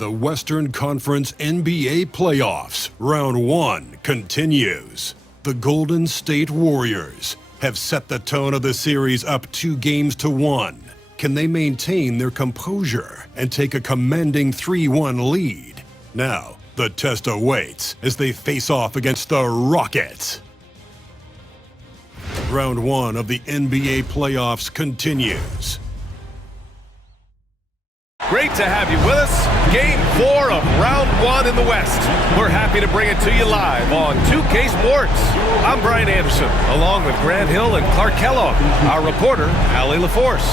The Western Conference NBA Playoffs, Round 1 continues. The Golden State Warriors have set the tone of the series up 2-1. Can they maintain their composure and take a commanding 3-1 lead? Now, the test awaits as they face off against the Rockets. Round 1 of the NBA Playoffs continues. Great to have you with us. Game 4 of Round 1 in the West. We're happy to bring it to you live on 2K Sports. I'm Brian Anderson, along with Grant Hill and Clark Kellogg, our reporter, Allie LaForce.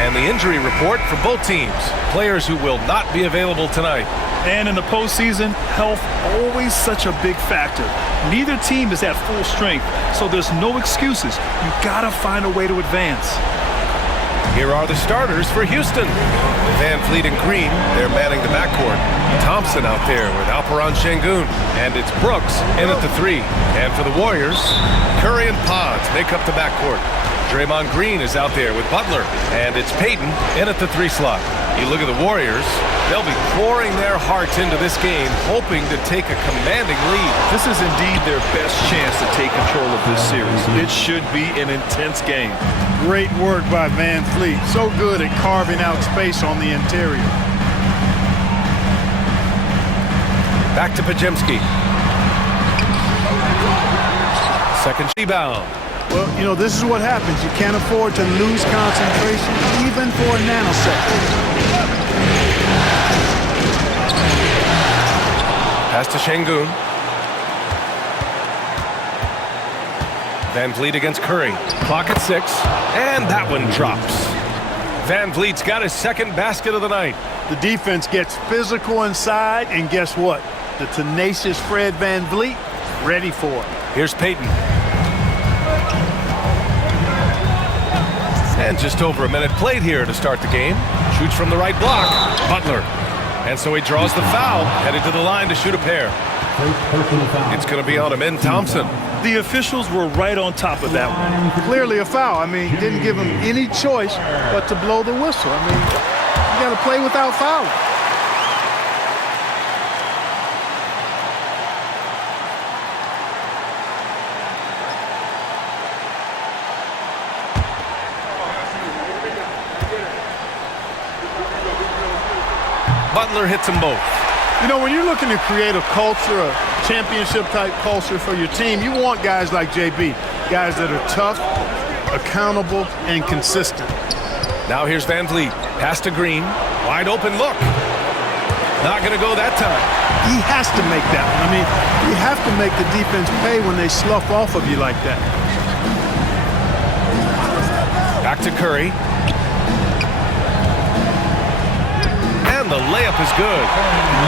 And the injury report for both teams. Players who will not be available tonight. And in the postseason, health always such a big factor. Neither team is at full strength, so there's no excuses. You gotta find a way to advance. Here are the starters for Houston. Van Fleet and Green, they're manning the backcourt. Thompson out there with Alperen Sengun. And it's Brooks in at the 3. And for the Warriors, Curry and Pods make up the backcourt. Draymond Green is out there with Butler. And it's Payton in at the 3 slot. You look at the Warriors, they'll be pouring their hearts into this game, hoping to take a commanding lead. This is indeed their best chance to take control of this series. It should be an intense game. Great work by Van Fleet. So good at carving out space on the interior. Back to Pajemski. Second rebound. Well, you know, this is what happens. You can't afford to lose concentration even for a nanosecond. Pass to Sengun. Van Vliet against Curry. Clock at 6. And that one drops. Van Vliet's got his second basket of the night. The defense gets physical inside, and guess what? The tenacious Fred Van Vliet ready for it. Here's Payton. And just over a minute played here to start the game. Shoots from the right block. Butler. And so he draws the foul, headed to the line to shoot a pair. It's going to be on him in Thompson. The officials were right on top of that one. Clearly a foul. I mean, didn't give him any choice but to blow the whistle. I mean, you got to play without fouling. Butler hits them both. You know, when you're looking to create a culture, a championship-type culture for your team, you want guys like JB, guys that are tough, accountable, and consistent. Now here's Van Vliet. Pass to Green. Wide open look. Not going to go that time. He has to make that one. I mean, you have to make the defense pay when they slough off of you like that. Back to Curry. The layup is good.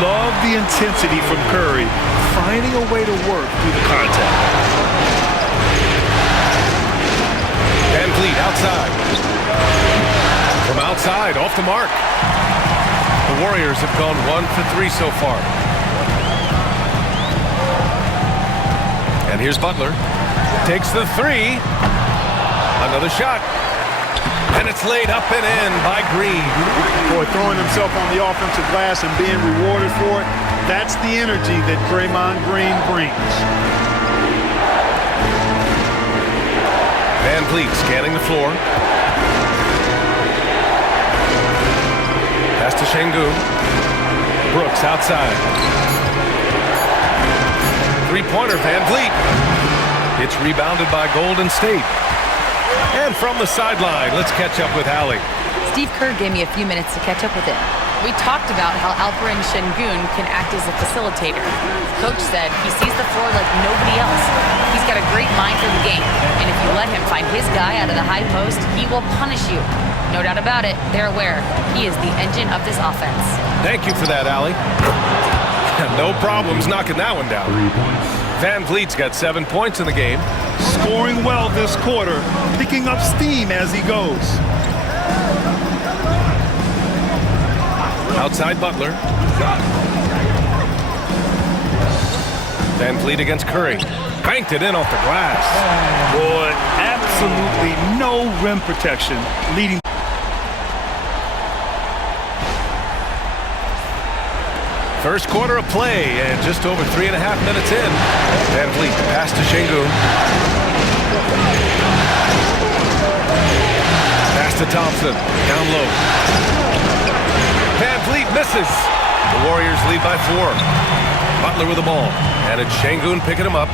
Love the intensity from Curry, finding a way to work through the contact. Van Vliet outside. From outside, off the mark. The Warriors have gone 1 for 3 so far. And here's Butler. Takes the 3. Another shot. And it's laid up and in by Green. Boy, throwing himself on the offensive glass and being rewarded for it, that's the energy that Draymond Green brings. Van Vliet scanning the floor. Pass to Sengun. Brooks outside. Three-pointer, Van Vliet. It's rebounded by Golden State. And from the sideline, let's catch up with Allie. Steve Kerr gave me a few minutes to catch up with him. We talked about how Alperen Sengun can act as a facilitator. Coach said he sees the floor like nobody else. He's got a great mind for the game, and if you let him find his guy out of the high post, he will punish you. No doubt about it, they're aware. He is the engine of this offense. Thank you for that, Allie. No problems knocking that one down. Van Vliet's got 7 points in the game. Scoring well this quarter, picking up steam as he goes. Outside Butler. Van Vliet against Curry. Banked it in off the glass. Boy, absolutely no rim protection, leading. First quarter of play and just over 3.5 minutes in. Van Vliet pass to Şengün. Pass to Thompson. Down low. Van Vliet misses. The Warriors lead by 4. Butler with the ball. And it's Şengün picking him up.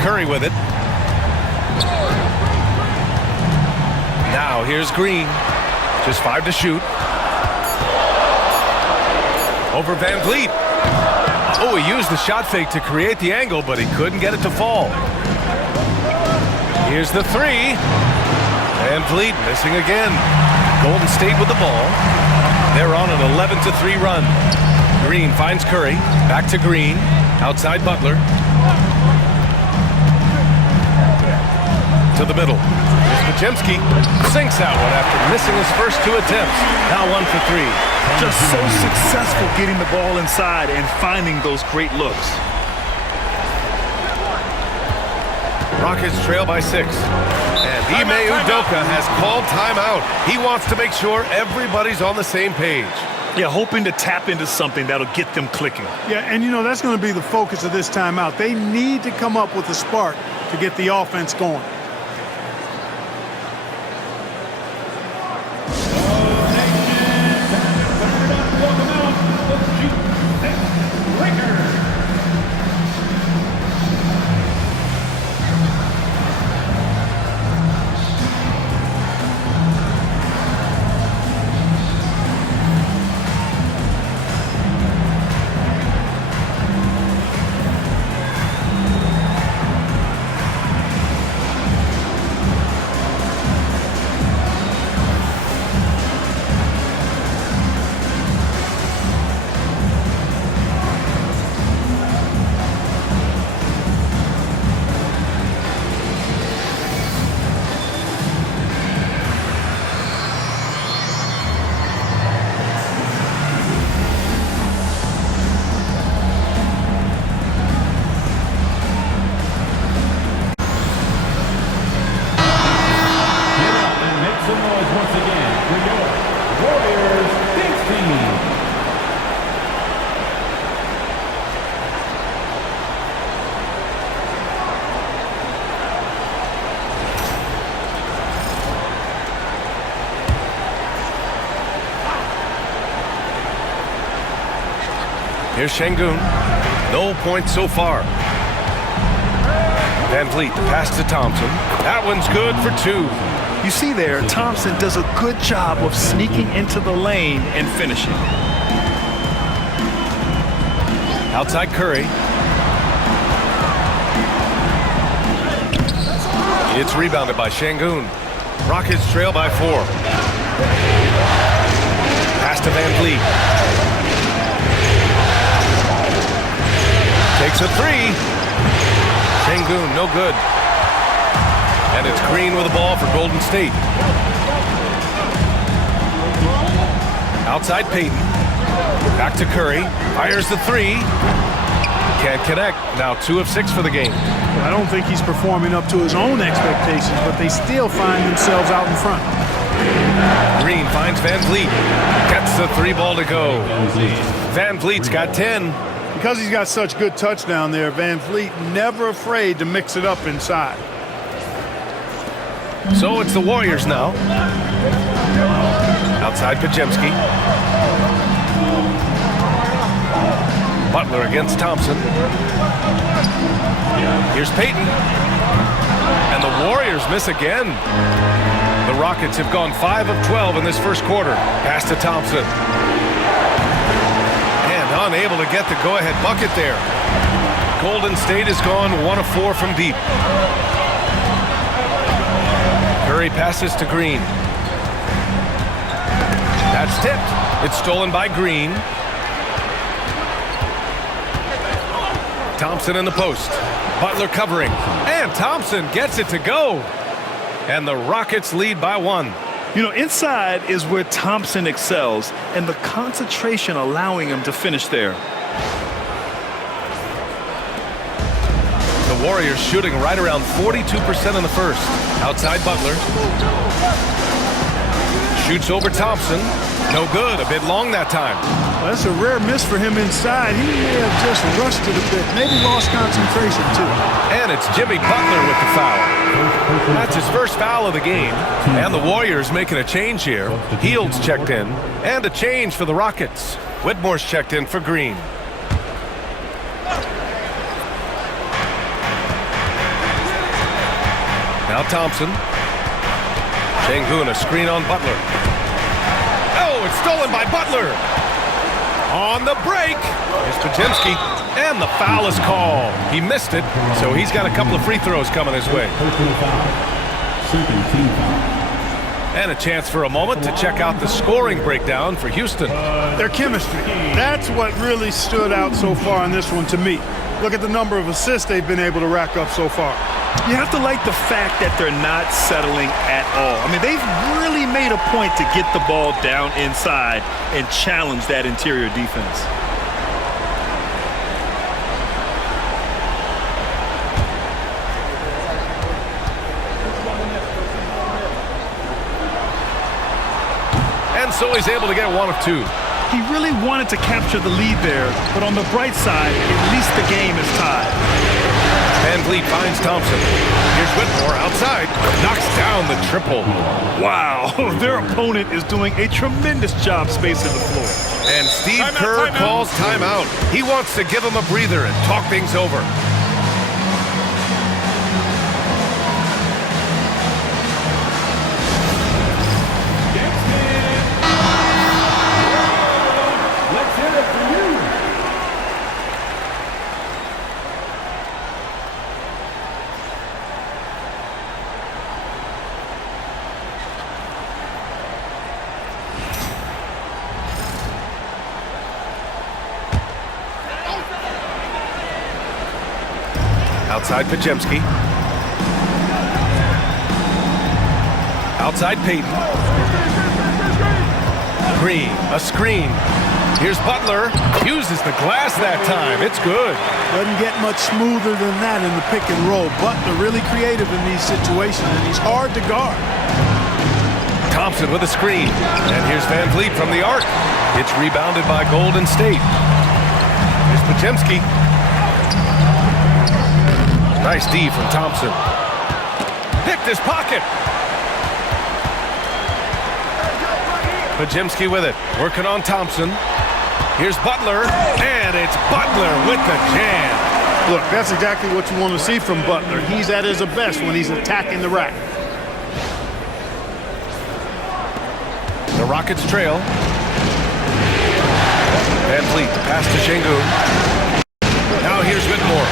Curry with it. Now here's Green. Just 5 to shoot. Over Van Vliet. Oh, he used the shot fake to create the angle, but he couldn't get it to fall. Here's the 3. Van Vliet missing again. Golden State with the ball. They're on an 11-3 run. Green finds Curry. Back to Green. Outside Butler. To the middle. Podziemski sinks that one after missing his first 2 attempts. Now 1 for 3. Just so successful getting the ball inside and finding those great looks. Rockets trail by 6. And Ime Udoka has called timeout. He wants to make sure everybody's on the same page. Yeah, hoping to tap into something that'll get them clicking. Yeah, and you know, that's going to be the focus of this timeout. They need to come up with a spark to get the offense going. Here's Şengün. No points so far. Van Vliet, the pass to Thompson. That one's good for 2. You see there, Thompson does a good job of sneaking into the lane and finishing. Outside Curry. It's rebounded by Şengün. Rockets trail by 4. Pass to Van Vliet. Takes a 3. Şengün, no good. And it's Green with the ball for Golden State. Outside Payton. Back to Curry. Fires the 3. Can't connect. Now 2 of 6 for the game. I don't think he's performing up to his own expectations, but they still find themselves out in front. Green finds Van Vliet. Gets the 3 ball to go. Van Vliet's got 10. Because he's got such good touch down there, Van Vliet never afraid to mix it up inside. So it's the Warriors now. Outside Podziemski. Butler against Thompson. Here's Payton. And the Warriors miss again. The Rockets have gone 5 of 12 in this first quarter. Pass to Thompson. And unable to get the go-ahead bucket there. Golden State has gone 1 of 4 from deep. Curry passes to Green. That's tipped. It's stolen by Green. Thompson in the post. Butler covering. And Thompson gets it to go. And the Rockets lead by 1. You know, inside is where Thompson excels, and the concentration allowing him to finish there. The Warriors shooting right around 42% in the first. Outside Butler. Shoots over Thompson. No good. A bit long that time. Well, that's a rare miss for him inside. He may have just rushed it a bit. Maybe lost concentration, too. And it's Jimmy Butler with the foul. That's his first foul of the game. And the Warriors making a change here. Hield's checked in. And a change for the Rockets. Whitmore's checked in for Green. Now Thompson. Şengün, a screen on Butler. Oh, it's stolen by Butler. On the break. Here's Podziemski. And the foul is called. He missed it, so he's got a couple of free throws coming his way. And a chance for a moment to check out the scoring breakdown for Houston. Their chemistry. That's what really stood out so far in this one to me. Look at the number of assists they've been able to rack up so far. You have to like the fact that they're not settling at all. I mean, they've really made a point to get the ball down inside and challenge that interior defense. And so he's able to get one of two. He really wanted to capture the lead there, but on the bright side, at least the game is tied. Van Vliet finds Thompson. Here's Whitmore outside. Knocks down the triple. Wow, their opponent is doing a tremendous job spacing the floor. And Steve Kerr calls timeout. He wants to give him a breather and talk things over. Outside Podziemski. Outside Payton. Green, a screen. Here's Butler. Uses the glass that time. It's good. Doesn't get much smoother than that in the pick and roll. Butler really creative in these situations, and he's hard to guard. Thompson with a screen. And here's Van Vliet from the arc. It's rebounded by Golden State. Here's Podziemski. Nice D from Thompson. Picked his pocket. Podziemski with it. Working on Thompson. Here's Butler. And it's Butler with the jam. Look, that's exactly what you want to see from Butler. He's at his best when he's attacking the rack. The Rockets trail. Van Vliet, the pass to Şengün. Now here's Whitmore.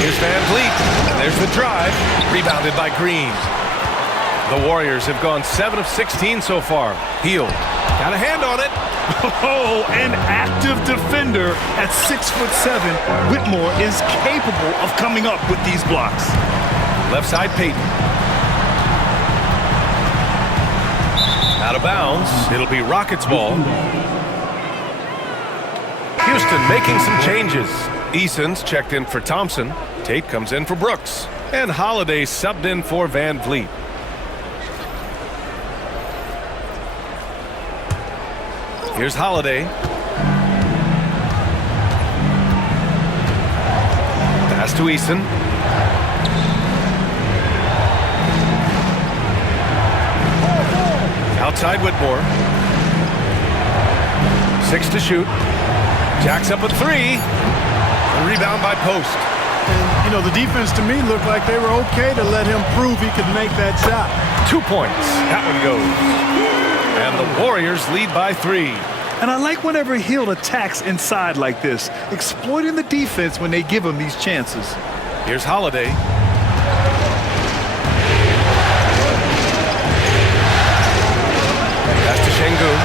Here's Van Vliet. And there's the drive. Rebounded by Green. The Warriors have gone 7 of 16 so far. Hield. Got a hand on it. Oh, an active defender at 6'7". Whitmore is capable of coming up with these blocks. Left side Payton. Out of bounds. It'll be Rockets ball. Houston making some changes. Eason's checked in for Thompson. Tate comes in for Brooks. And Holiday subbed in for Van Vliet. Here's Holiday. Pass to Eason. Outside Whitmore. 6 to shoot. Jacks up a 3. A rebound by Post. And, you know, the defense to me looked like they were okay to let him prove he could make that shot. 2 points. That one goes. And the Warriors lead by 3. And I like whenever Hield attacks inside like this, exploiting the defense when they give him these chances. Here's Holiday. Pass to Şengün.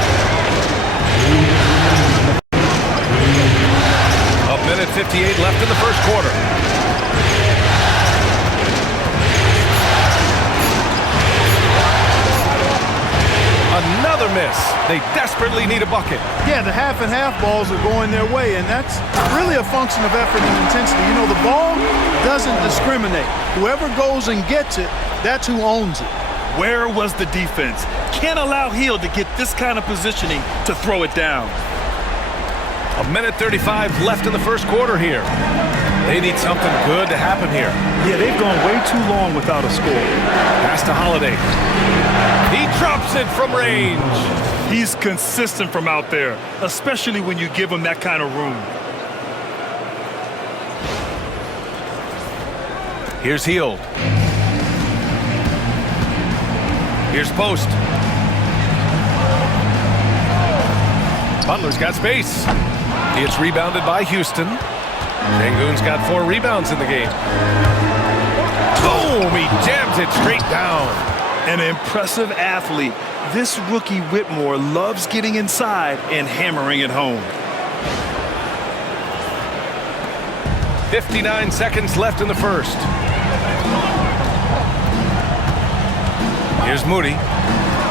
A minute 58 left in the first quarter. Another miss. They desperately need a bucket. Yeah, the half and half balls are going their way, and that's really a function of effort and intensity. You know, the ball doesn't discriminate. Whoever goes and gets it, that's who owns it. Where was the defense? Can't allow Hill to get this kind of positioning to throw it down. 1:35 left in the first quarter here. They need something good to happen here. Yeah, they've gone way too long without a score. Pass to Holiday. He drops it from range. He's consistent from out there, especially when you give him that kind of room. Here's Hield. Here's Post. Butler's got space. It's rebounded by Houston. Şengün's got 4 rebounds in the game. Boom! He jams it straight down. An impressive athlete. This rookie Whitmore loves getting inside and hammering it home. 59 seconds left in the first. Here's Moody.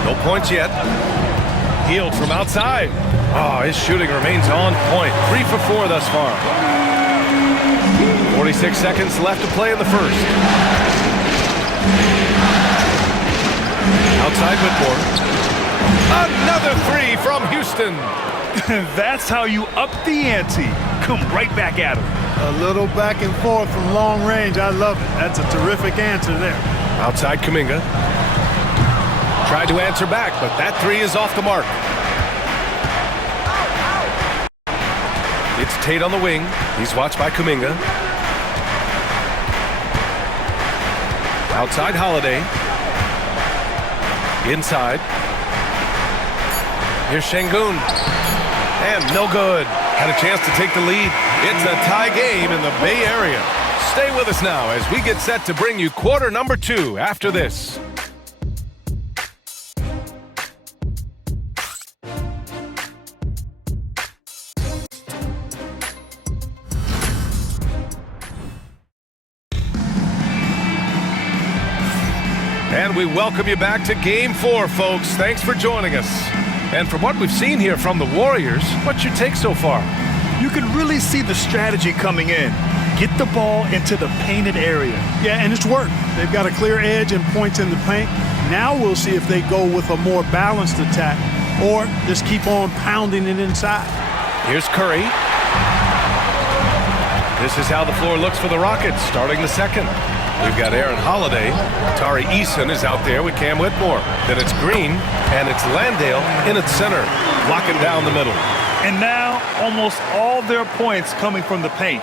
No points yet. Hield from outside. Oh, his shooting remains on point. 3 for 4 thus far. 46 seconds left to play in the first. Outside Whitmore. Another 3 from Houston. That's how you up the ante. Come right back at him. A little back and forth from long range. I love it. That's a terrific answer there. Outside Kuminga. Tried to answer back, but that 3 is off the mark. It's Tate on the wing. He's watched by Kuminga. Outside Holiday. Inside. Here's Şengün. And no good. Had a chance to take the lead. It's a tie game in the Bay Area. Stay with us now as we get set to bring you quarter number 2 after this. And we welcome you back to Game 4, folks. Thanks for joining us. And from what we've seen here from the Warriors, what's your take so far? You can really see the strategy coming in. Get the ball into the painted area. Yeah, and it's worked. They've got a clear edge and points in the paint. Now we'll see if they go with a more balanced attack or just keep on pounding it inside. Here's Curry. This is how the floor looks for the Rockets starting the second. We've got Aaron Holiday. Tari Eason is out there with Cam Whitmore. Then it's Green, and it's Landale in its center, locking down the middle. And now almost all their points coming from the paint.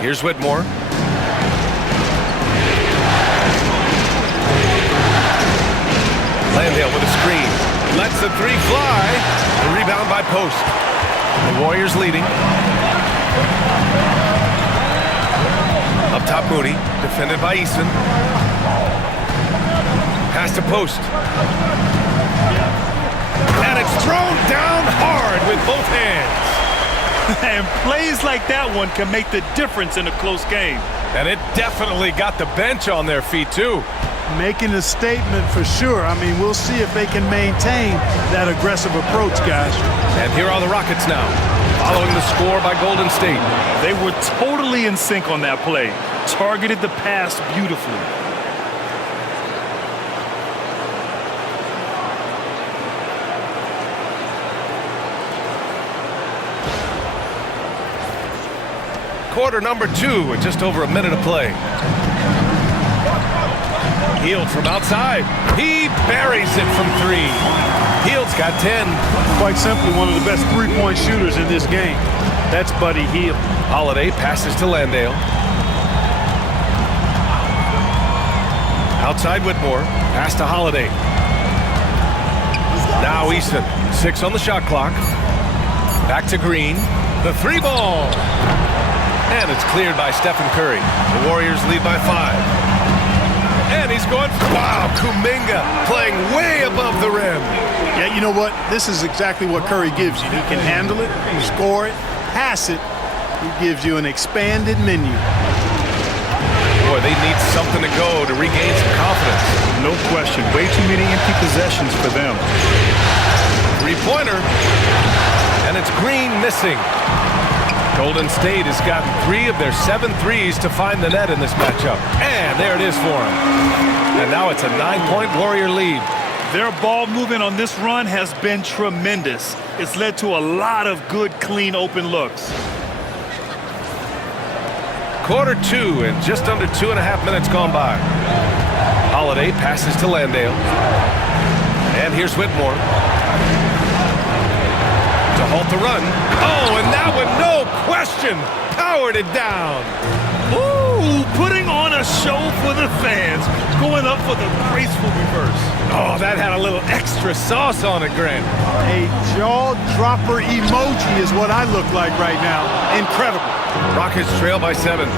Here's Whitmore. Landale with a screen. Lets the 3 fly. The rebound by Post. The Warriors leading. Up top Moody. Defended by Eason. Pass to Post. And it's thrown down hard with both hands. And plays like that one can make the difference in a close game. And it definitely got the bench on their feet, too. Making a statement for sure. I mean, we'll see if they can maintain that aggressive approach, guys. And here are the Rockets now, following the score by Golden State. They were totally in sync on that play. Targeted the pass beautifully. Quarter number 2 with just over a minute to play. Hield from outside. He buries it from 3. Hield's got 10. Quite simply, one of the best three-point shooters in this game. That's Buddy Hield. Holiday passes to Landale. Outside Whitmore. Pass to Holiday. Now Eason. 6 on the shot clock. Back to Green. The 3 ball. And it's cleared by Stephen Curry. The Warriors lead by 5. And he's going, wow, Kuminga playing way above the rim. Yeah, you know what? This is exactly what Curry gives you. He can handle it, score it, pass it. He gives you an expanded menu. Boy, they need something to go to regain some confidence. No question. Way too many empty possessions for them. 3-pointer. And it's Green missing. Golden State has gotten 3 of their 7 threes to find the net in this matchup. And there it is for him. And now it's a 9-point Warrior lead. Their ball movement on this run has been tremendous. It's led to a lot of good, clean, open looks. Quarter 2 and just under 2.5 minutes gone by. Holiday passes to Landale. And here's Whitmore. To halt the run. Oh, and that one, no question, powered it down. Ooh, putting on a show for the fans. Going up for the graceful reverse. Oh, that had a little extra sauce on it, Grant. A jaw-dropper emoji is what I look like right now. Incredible. Rockets trail by 7.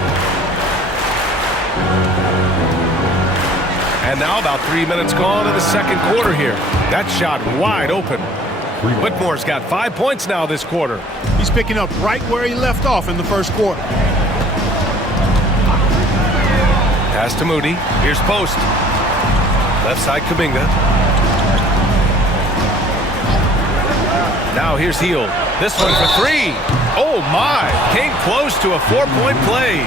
And now about 3 minutes gone in the second quarter here. That shot wide open. Whitmore's got 5 points now this quarter. He's picking up right where he left off in the first quarter. Pass to Moody. Here's Post. Left side Kuminga. Now here's Hield. This one for 3. Oh my! Came close to a 4-point play.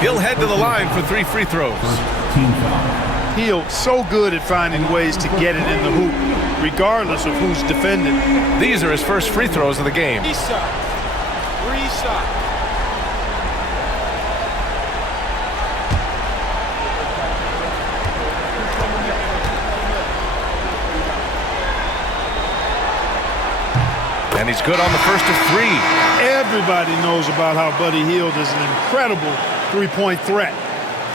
He'll head to the line for 3 free throws. Hield so good at finding ways to get it in the hoop, regardless of who's defending. These are his first free throws of the game. Reset. And he's good on the first of 3. Everybody knows about how Buddy Hield is an incredible three-point threat.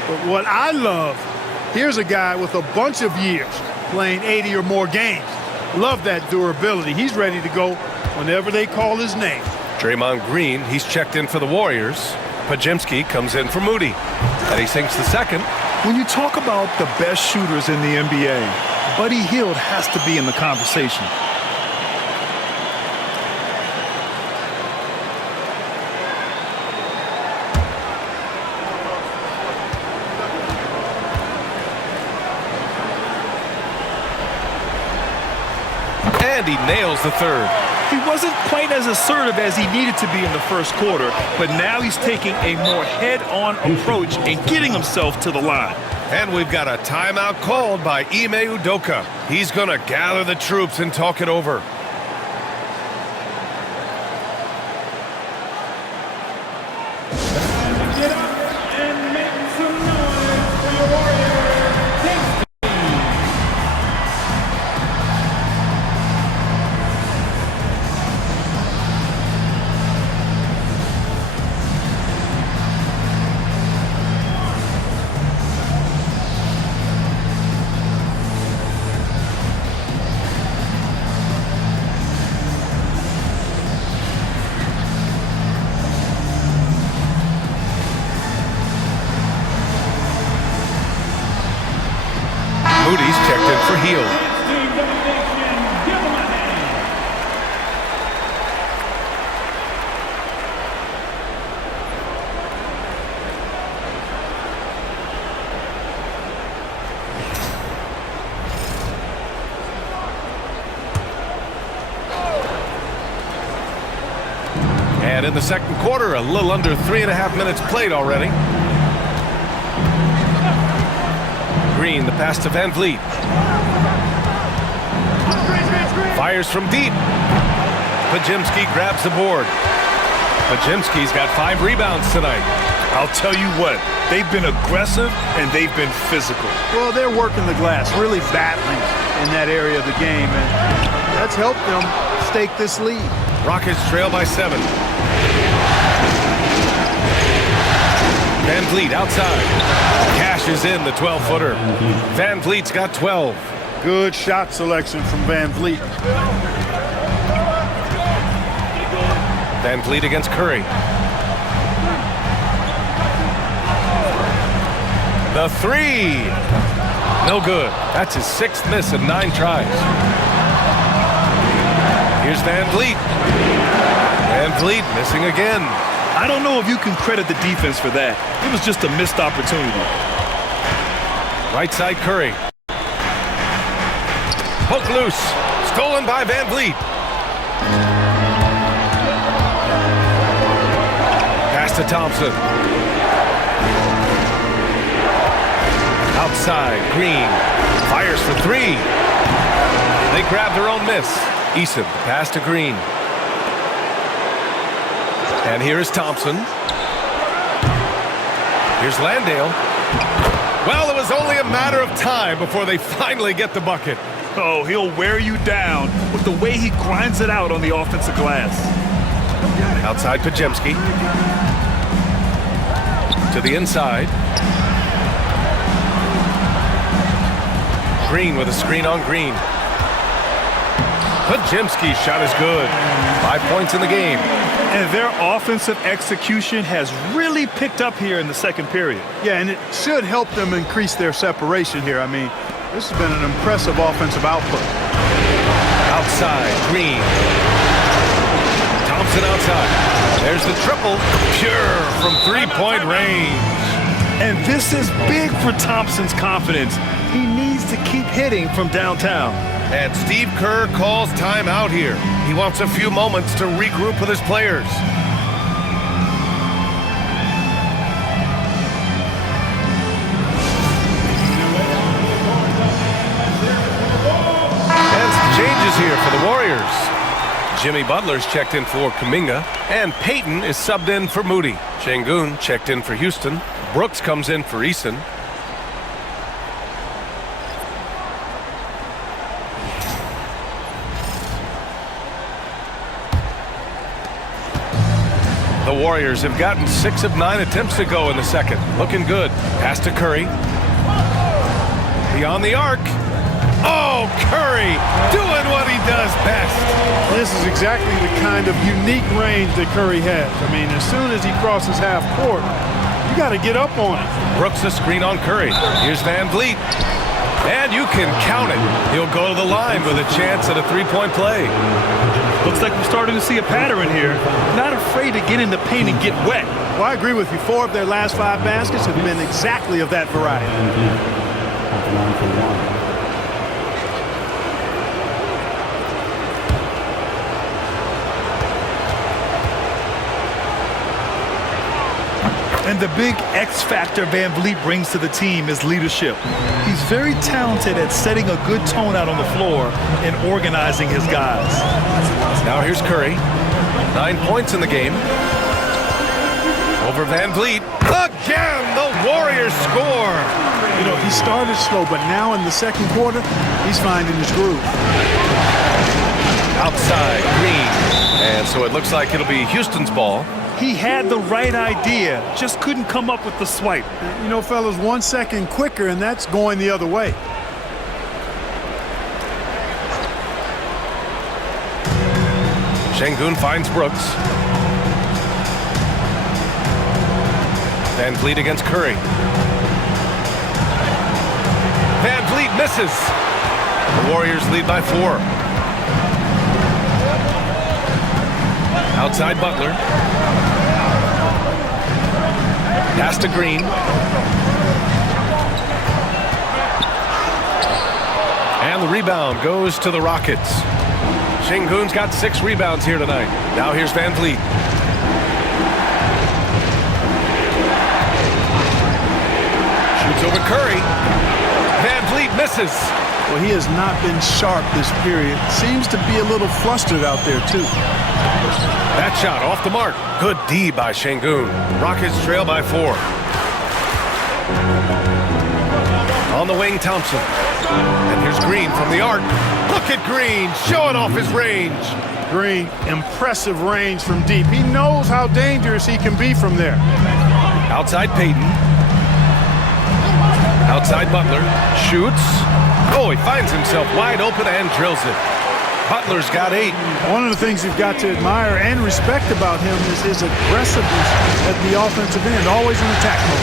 But what I love, here's a guy with a bunch of years playing 80 or more games. Love that durability. He's ready to go whenever they call his name. Draymond Green, he's checked in for the Warriors. Pajemski comes in for Moody. And he sinks the second. When you talk about the best shooters in the NBA, Buddy Hield has to be in the conversation. And he nails the third. He wasn't quite as assertive as he needed to be in the first quarter, but now he's taking a more head-on approach and getting himself to the line. And we've got a timeout called by Ime Udoka. He's going to gather the troops and talk it over. Get up and make some noise for your Warriors. Moody's checked in for Hield. And in the second quarter, a little under 3.5 minutes played already. Green, the pass to Van Vliet. Fires from deep. Pajemski grabs the board. Pajemski's got 5 rebounds tonight. I'll tell you what, they've been aggressive and they've been physical. Well, they're working the glass, really battling in that area of the game, and that's helped them stake this lead. Rockets trail by 7. Van Vliet outside. Cashes in the 12-footer. Van Vliet's got 12. Good shot selection from Van Vliet. Van Vliet against Curry. The 3. No good. That's his 6th miss in 9 tries. Here's Van Vliet. Van Vliet missing again. I don't know if you can credit the defense for that. It was just a missed opportunity. Right side Curry. Poke loose. Stolen by Van Vliet. to Thompson. Outside, Green fires for three. They grab their own miss. Eason, pass to Green. And here is Thompson. Here's Landale. Well, it was only a matter of time before they finally get the bucket. Oh, he'll wear you down with the way he grinds it out on the offensive glass. Outside Pajemski. To the inside. Green with a screen on Green. Pajemski's shot is good. 5 points in the game. And their offensive execution has really picked up here in the second period. Yeah, and it should help them increase their separation here. I mean, this has been an impressive offensive output. Outside, Green. Thompson outside. There's the triple. Pure from three-point range. And this is big for Thompson's confidence. He needs to keep hitting from downtown. And Steve Kerr calls timeout here. He wants a few moments to regroup with his players. And some changes here for the Warriors. Jimmy Butler's checked in for Kuminga, and Payton is subbed in for Moody. Şengün checked in for Houston. Brooks comes in for Eason. The Warriors have gotten 6 of 9 attempts to go in the second. Looking good. Pass to Curry. Beyond the arc. Oh, Curry doing what he does best. This is exactly the kind of unique range that Curry has. I mean, as soon as he crosses half court, you got to get up on it. Brooks a screen on Curry. Here's Van Vliet. And you can count it. He'll go to the line with a chance at a three-point play. Looks like we're starting to see a pattern here. Not afraid to get in the paint and get wet. Well, I agree with you. 4 of their last 5 baskets have been exactly of that variety. And the big X factor Van Vliet brings to the team is leadership. He's very talented at setting a good tone out on the floor and organizing his guys. Now here's Curry. 9 points in the game. Over Van Vliet. Again, the Warriors score. You know, he started slow, but now in the second quarter, he's finding his groove. Outside, Green. And so it looks like it'll be Houston's ball. He had the right idea, just couldn't come up with the swipe. You know, fellas, 1 second quicker, and that's going the other way. Şengün finds Brooks. Van Vliet against Curry. Van Vliet misses. The Warriors lead by 4. Outside Butler. Pass to Green. And the rebound goes to the Rockets. Şengün's got 6 rebounds here tonight. Now here's Van Vliet. Shoots over Curry. Van Vliet misses. Well, he has not been sharp this period. Seems to be a little flustered out there, too. That shot off the mark. Good D by Şengün. Rockets trail by 4. On the wing, Thompson. And here's Green from the arc. Look at Green showing off his range. Green, impressive range from deep. He knows how dangerous he can be from there. Outside Payton. Outside Butler. Shoots. Oh, he finds himself wide open and drills it. Butler's got 8. One of the things you've got to admire and respect about him is his aggressiveness at the offensive end, always in attack mode.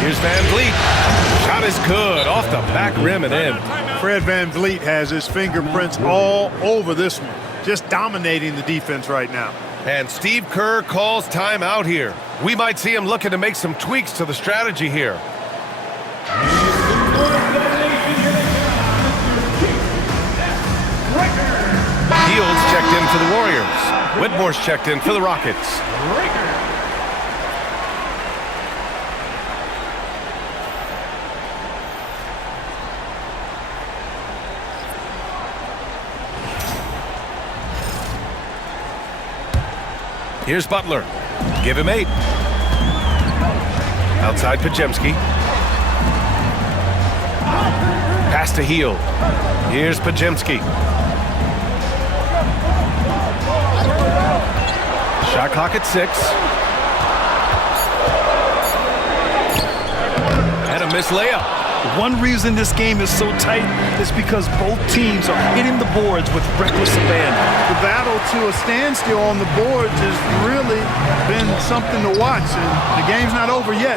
Here's Van Vliet. Shot is good, off the back rim and in. Fred Van Vliet has his fingerprints all over this one, just dominating the defense right now. And Steve Kerr calls timeout here. We might see him looking to make some tweaks to the strategy here. Fields checked in for the Warriors. Whitmore's checked in for the Rockets. Here's Butler. Give him 8. Outside Pajemski. Pass to Heel. Here's Pajemski. Shot clock at 6. And a missed layup. One reason this game is so tight is because both teams are hitting the boards with reckless abandon. The battle to a standstill on the boards has really been something to watch, and the game's not over yet.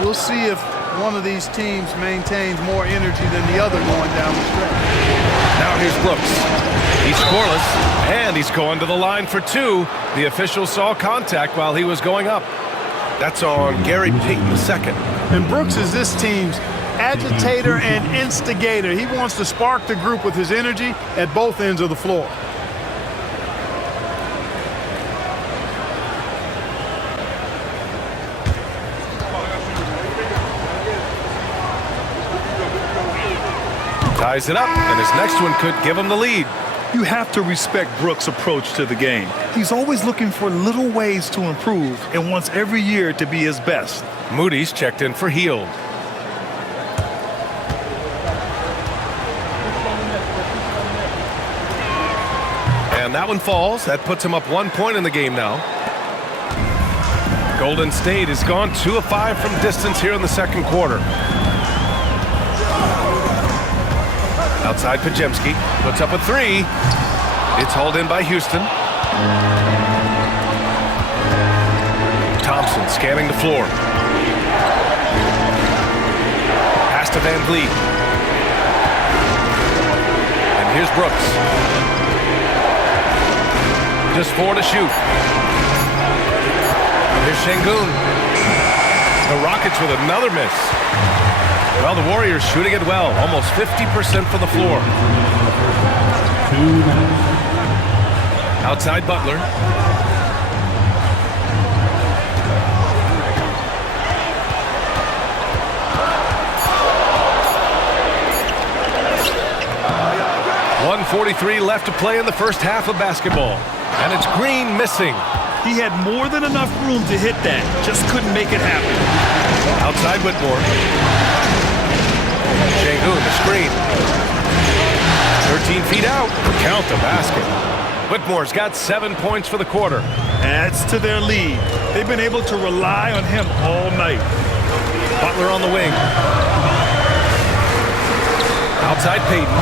We'll see if one of these teams maintains more energy than the other going down the stretch. Now here's Brooks. He's scoreless, and he's going to the line for 2. The official saw contact while he was going up. That's on Gary Payton II. And Brooks is this team's agitator and instigator. He wants to spark the group with his energy at both ends of the floor. Ties it up, and his next one could give him the lead. You have to respect Brooks' approach to the game. He's always looking for little ways to improve and wants every year to be his best. Moody's checked in for Hield. And that one falls. That puts him up 1 point in the game now. Golden State has gone 2 of 5 from distance here in the second quarter. Outside Pajemski puts up a 3. It's hauled in by Houston. Thompson scanning the floor. Pass to Van Vliet. And here's Brooks. Just 4 to shoot. Here's Şengün. The Rockets with another miss. Well, the Warriors shooting it well, almost 50% from the floor. Outside Butler. .143 left to play in the first half of basketball. And it's Green missing. He had more than enough room to hit that, just couldn't make it happen. Outside Whitmore. Şengün, the screen. 13 feet out. Count the basket. Whitmore's got 7 points for the quarter. Adds to their lead. They've been able to rely on him all night. Butler on the wing. Outside Payton.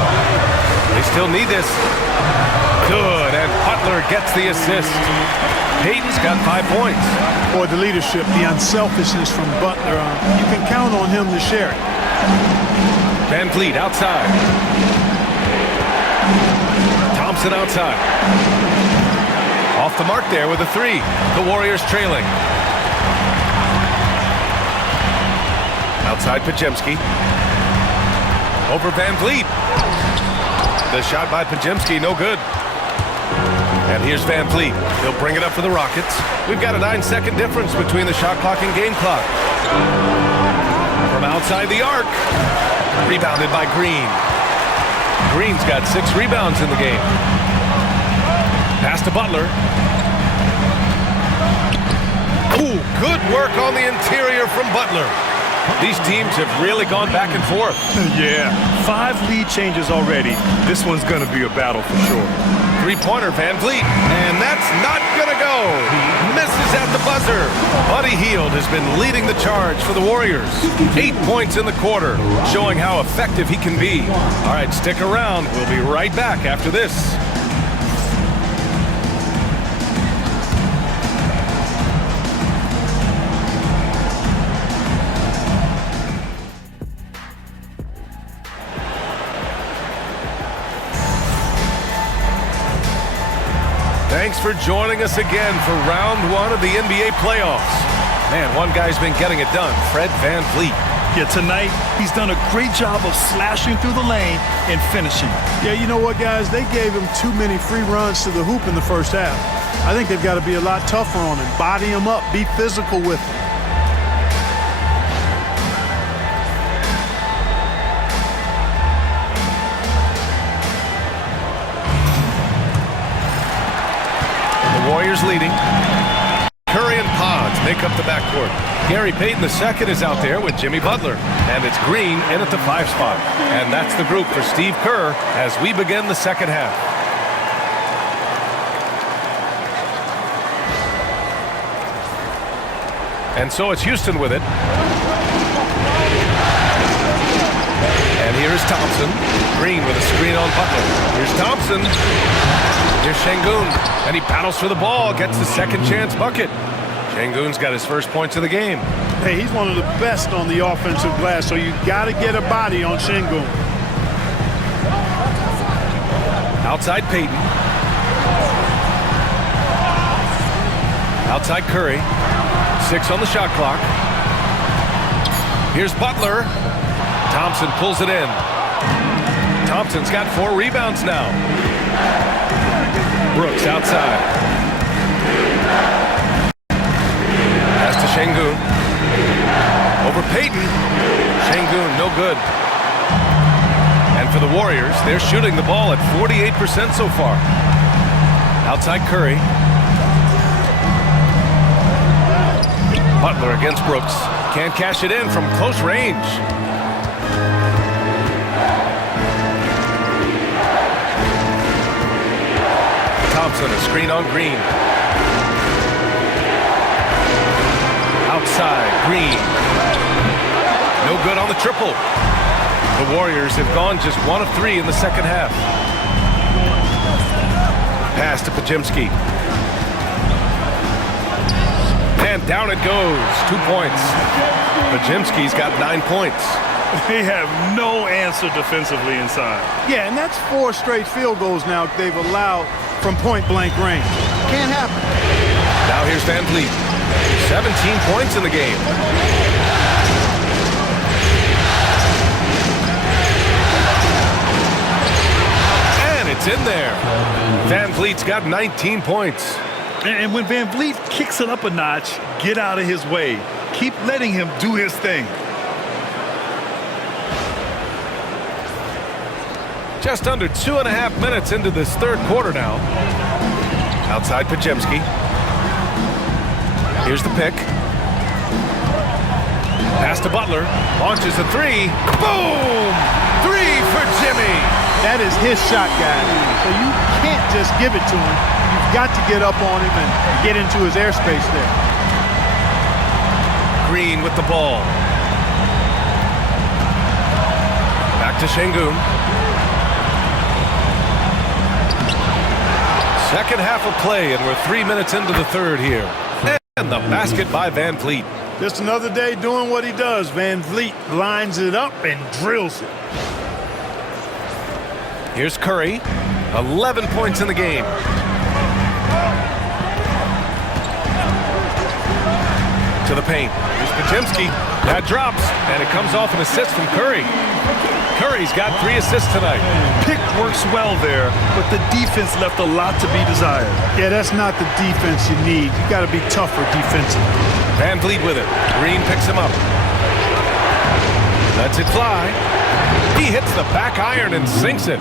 They still need this. Good, and Butler gets the assist. Payton's got 5 points. Boy, the leadership, the unselfishness from Butler, you can count on him to share it. Van Vliet outside. Thompson outside. Off the mark there with a 3. The Warriors trailing. Outside Pajemski. Over Van Vliet. The shot by Pajemski, no good. And here's Van Vliet. He'll bring it up for the Rockets. We've got a 9-second difference between the shot clock and game clock. From outside the arc. Rebounded by Green. Green's got 6 rebounds in the game. Pass to Butler. Ooh, good work on the interior from Butler. These teams have really gone back and forth. Yeah, 5 lead changes already. This one's going to be a battle for sure. 3-pointer, Van Vliet. And that's not going to go. Misses at the buzzer. Buddy Hield has been leading the charge for the Warriors. 8 points in the quarter, showing how effective he can be. All right, stick around. We'll be right back after this. Thanks for joining us again for round 1 of the NBA playoffs. Man, one guy's been getting it done, Fred Van Vliet. Yeah, tonight, he's done a great job of slashing through the lane and finishing. Yeah, you know what, guys? They gave him too many free runs to the hoop in the first half. I think they've got to be a lot tougher on him, body him up, be physical with him. The Warriors leading. Curry and Pods make up the backcourt. Gary Payton II is out there with Jimmy Butler. And it's Green in at the 5 spot. And that's the group for Steve Kerr as we begin the second half. And so it's Houston with it. And here's Thompson. Green with a screen on Butler. Here's Thompson. Here's Şengün. And he battles for the ball. Gets the second chance bucket. Şengün's got his first points of the game. Hey, he's one of the best on the offensive glass, so you got to get a body on Şengün. Outside Payton. Outside Curry. 6 on the shot clock. Here's Butler. Thompson pulls it in. Thompson's got 4 rebounds now. Brooks outside. Pass to Şengün. Over Payton. Şengün, no good. And for the Warriors, they're shooting the ball at 48% so far. Outside Curry. Butler against Brooks. Can't cash it in from close range. Thompson, a screen on Green. Outside, Green. No good on the triple. The Warriors have gone just 1 of 3 in the second half. Pass to Podziemski. And down it goes. 2 points. Podziemski's got 9 points. They have no answer defensively inside. Yeah, and that's 4 straight field goals now they've allowed from point-blank range. Can't happen. Now here's Van Vliet. 17 points in the game. And it's in there. Van Vliet's got 19 points. And when Van Vliet kicks it up a notch, get out of his way. Keep letting him do his thing. Just under 2.5 minutes into this third quarter now. Outside Podziemski. Here's the pick. Pass to Butler. Launches a 3. Boom! 3 for Jimmy. That is his shot, guys. So you can't just give it to him. You've got to get up on him and get into his airspace there. Green with the ball. Back to Şengün. Second half of play, and we're 3 minutes into the third here. And the basket by Van Vliet. Just another day doing what he does. Van Vliet lines it up and drills it. Here's Curry. 11 points in the game. To the paint. Here's Podziemski. That drops, and it comes off an assist from Curry. Curry's got 3 assists tonight. Pick works well there, but the defense left a lot to be desired. Yeah, that's not the defense you need. You got to be tougher defensively. Van Vliet with it. Green picks him up. Lets it fly. He hits the back iron and sinks it.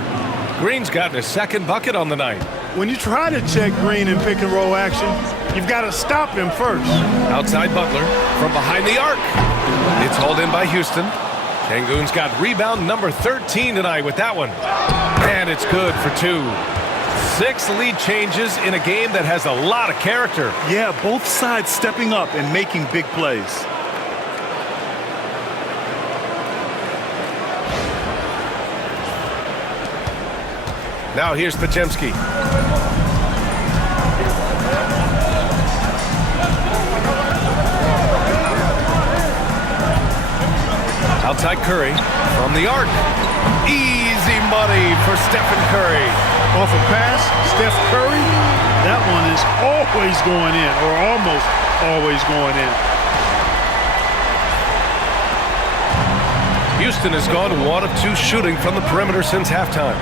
Green's gotten his second bucket on the night. When you try to check Green in pick and roll action, you've got to stop him first. Outside Butler from behind the arc. It's hauled in by Houston. Şengün's got rebound number 13 tonight with that one. And it's good for 2. 6 lead changes in a game that has a lot of character. Yeah, both sides stepping up and making big plays. Now here's Podziemski. Outside Curry from the arc. Easy money for Stephen Curry. Off a pass, Steph Curry, that one is always going in, or almost always going in. Houston has gone 1 of 2 shooting from the perimeter since halftime.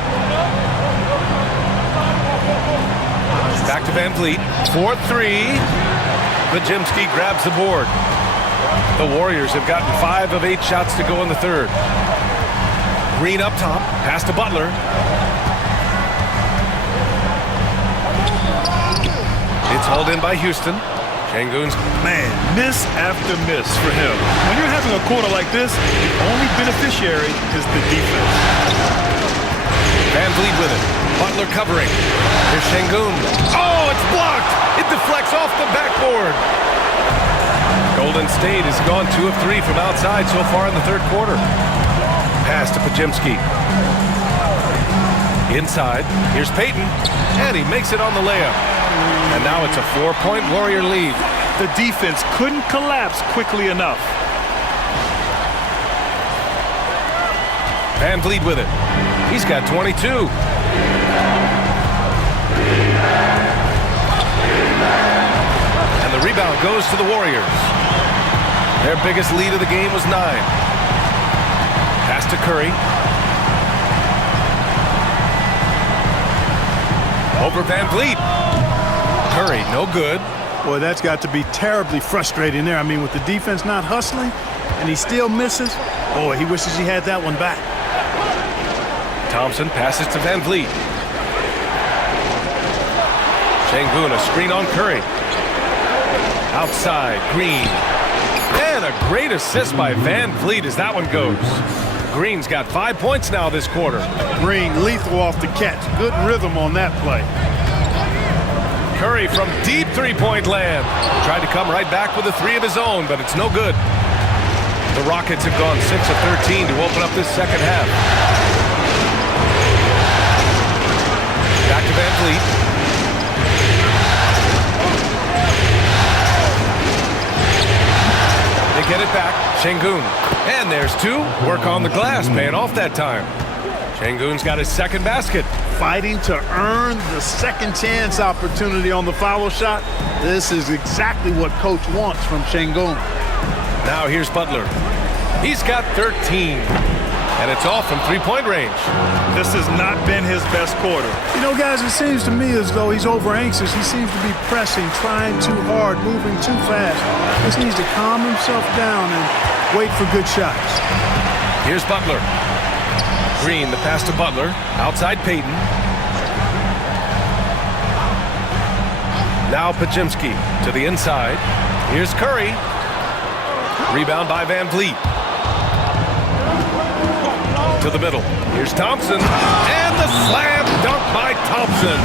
Back to Van Vliet. 4-3. Bajemski grabs the board. The Warriors have gotten 5 of 8 shots to go in the third. Green up top. Pass to Butler. It's hauled in by Houston. Şengün's Man, miss after miss for him. When you're having a quarter like this, the only beneficiary is the defense. Van Vliet with it. Butler covering. Here's Şengün. Oh, it's blocked. It deflects off the backboard. Golden State has gone 2 of 3 from outside so far in the third quarter. Pass to Bajemski. Inside. Here's Payton. And he makes it on the layup. And now it's a 4-point Warrior lead. The defense couldn't collapse quickly enough. Van Vliet with it. He's got 22. And the rebound goes to the Warriors. Their biggest lead of the game was 9. Pass to Curry. Over Van Vliet. Curry, no good. Boy, that's got to be terribly frustrating there. I mean, with the defense not hustling and he still misses, boy, he wishes he had that one back. Thompson passes to Van Vliet. Şengün, a screen on Curry. Outside, Green. And a great assist by Van Vliet as that one goes. Green's got 5 points now this quarter. Green lethal off the catch. Good rhythm on that play. Curry from deep three-point land. Tried to come right back with a 3 of his own, but it's no good. The Rockets have gone 6 of 13 to open up this second half. Back to Van Vliet. They get it back. Şengün. And there's 2. Work on the glass, paying off that time. Şengün's got his second basket. Fighting to earn the second chance opportunity on the foul shot. This is exactly what coach wants from Şengün. Now here's Butler. He's got 13. And it's off from three-point range. This has not been his best quarter. You know, guys, it seems to me as though he's over-anxious. He seems to be pressing, trying too hard, moving too fast. Just needs to calm himself down and wait for good shots. Here's Butler. Green, the pass to Butler. Outside Payton. Now Bajemski to the inside. Here's Curry. Rebound by Van Vliet. To the middle. Here's Thompson. And the slam dunk by Thompson.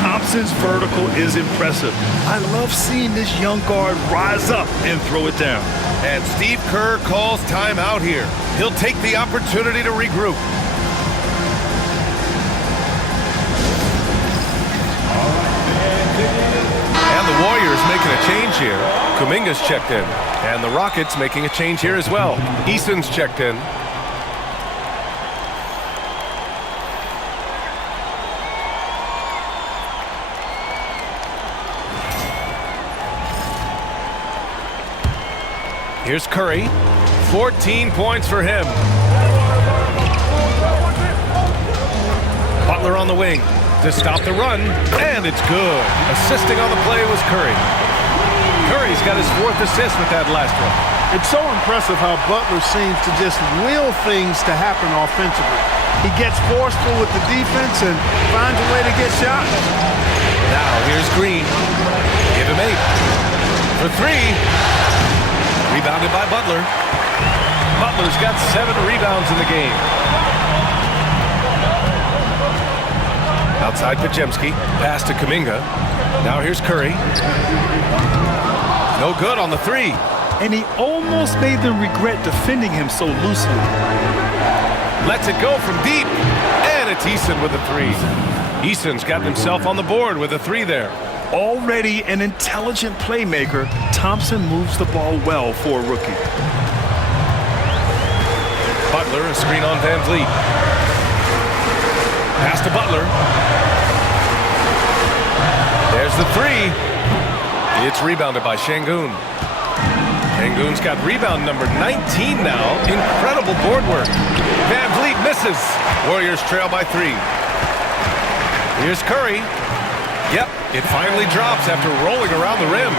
Thompson's vertical is impressive. I love seeing this young guard rise up and throw it down. And Steve Kerr calls timeout here. He'll take the opportunity to regroup. And the Warriors making a change here. Kuminga's checked in. And the Rockets making a change here as well. Eason's checked in. Here's Curry. 14 points for him. Butler on the wing to stop the run, and it's good. Assisting on the play was Curry. Curry's got his 4th assist with that last one. It's so impressive how Butler seems to just will things to happen offensively. He gets forceful with the defense and finds a way to get shots. Now here's Green. Give him 8. For 3. Rebounded by Butler. Butler's got 7 rebounds in the game. Outside Bajemski. Pass to Kuminga. Now here's Curry. No good on the 3. And he almost made them regret defending him so loosely. Lets it go from deep. And it's Eason with a 3. Eason's got himself on the board with a 3 there. Already an intelligent playmaker, Thompson moves the ball well for a rookie. Butler, a screen on Van Vliet. Pass to Butler. There's the 3. It's rebounded by Şengün. Şengün's got rebound number 19 now. Incredible board work. Van Vliet misses. Warriors trail by 3. Here's Curry. Yep, it finally drops after rolling around the rim.